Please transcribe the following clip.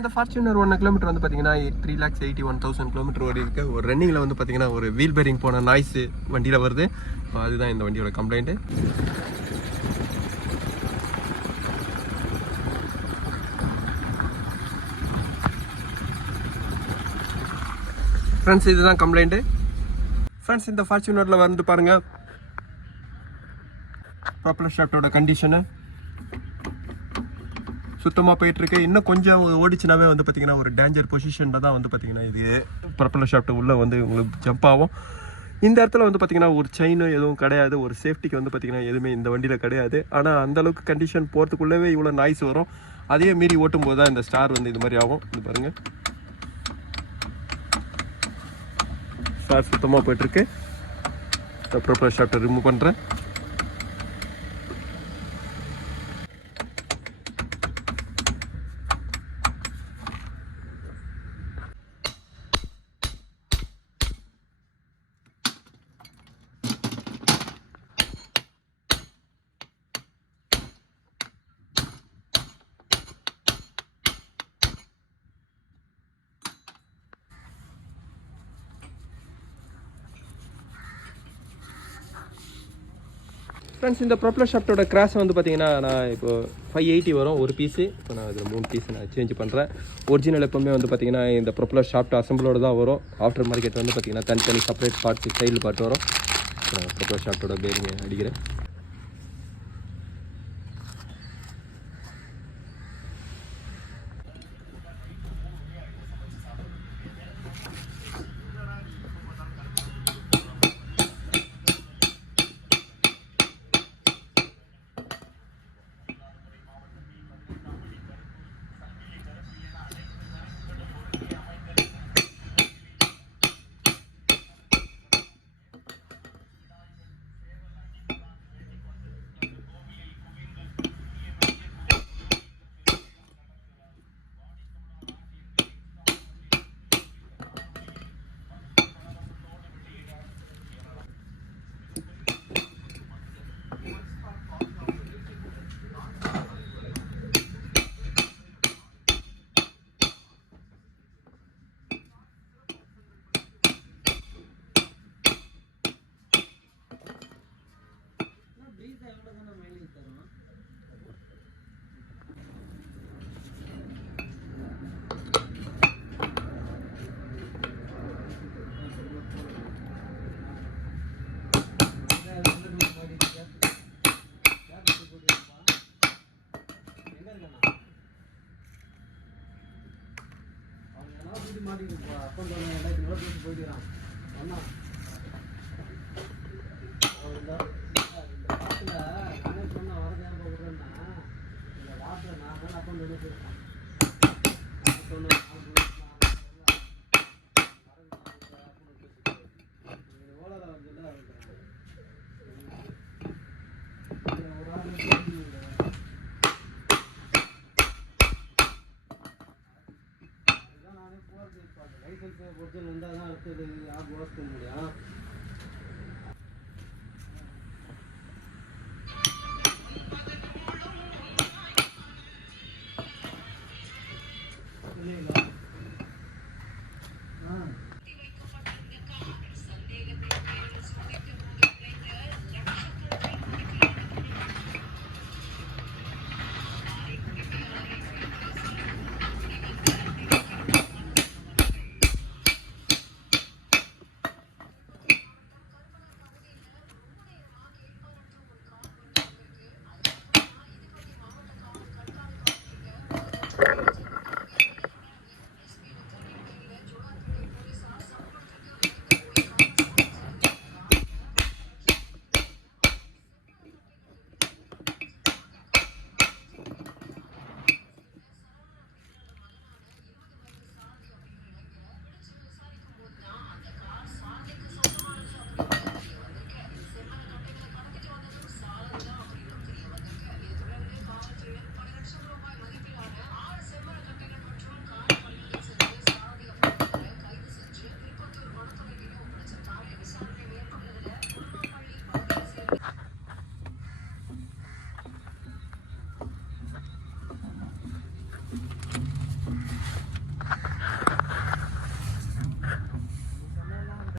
இந்த Fortuner 1 kilometre வந்து பார்த்தீங்கன்னா 3,81,000 கிலோமீட்டர் ஓடி இருக்கு. ஒரு ரன்னிங்கில் வந்து பார்த்தீங்கன்னா ஒரு வீல் பேரிங் போன நாய்ஸ் வண்டியில் வருது. அதுதான் இந்த வண்டியோட கம்ப்ளைண்ட்டு. ஃப்ரெண்ட்ஸ் இதுதான் கம்ப்ளைண்ட்டு. ஃப்ரெண்ட்ஸ் இந்த ஃபார்ச்சுனரில் வந்து பாருங்கள் ப்ராப்பர் ஷாஃப்டோட கண்டிஷனு சுத்தமாக போயிட்டுருக்கு. இன்னும் கொஞ்சம் ஓடிச்சுனாவே வந்து பார்த்திங்கன்னா ஒரு டேஞ்சர் பொசிஷனில் தான் வந்து பார்த்திங்கன்னா இது ப்ரொப்பல்லர் ஷாஃப்ட் உள்ளே வந்து உங்களுக்கு ஜம்ப் ஆகும். இந்த இடத்துல வந்து பார்த்திங்கன்னா ஒரு செயின் எதுவும் கிடையாது, ஒரு சேஃப்டிக்கு வந்து பார்த்திங்கன்னா எதுவுமே இந்த வண்டியில் கிடையாது. ஆனால் அந்தளவுக்கு கண்டிஷன் போகிறதுக்குள்ளவே இவ்வளோ நாய்ஸ் வரும். அதையே மீறி ஓட்டும் போது தான் இந்த ஸ்டார் வந்து இது மாதிரி ஆகும். இது பாருங்கள், ஸ்டார் சுத்தமாக போயிட்டுருக்கு. ப்ரொப்பல்லர் ஷாஃப்ட்டை ரிமூவ் பண்ணுறேன். ஃப்ரெண்ட்ஸ் இந்த ப்ரொப்பல்லர் ஷாஃப்ட்டோட கிராஸ் வந்து பார்த்தீங்கன்னா நான் இப்போ 580 வரும் ஒரு பீஸு. இப்போ நான் இதில் 3 பீஸ் நான் சேஞ்ச் பண்ணுறேன். ஒரிஜினல் எப்போவுமே வந்து பார்த்தீங்கன்னா இந்த ப்ரொப்பல்லர் ஷாஃப்ட் அசம்பிளோடு தான் வரும். ஆஃப்டர் மார்க்கெட் வந்து பார்த்தீங்கன்னா தனித்தனி செப்பரேட் பார்ட்ஸ் சைடில் பார்ட் வரும். ப்ரொப்பல்லர் ஷாஃப்ட்டோட பேரிங்க அடிக்கிறேன். போயிடுறான் ஒரிஜினல் வந்தால் தான் அடுத்தது ஆப் வாஷ் பண்ண முடியும். இல்லைங்களா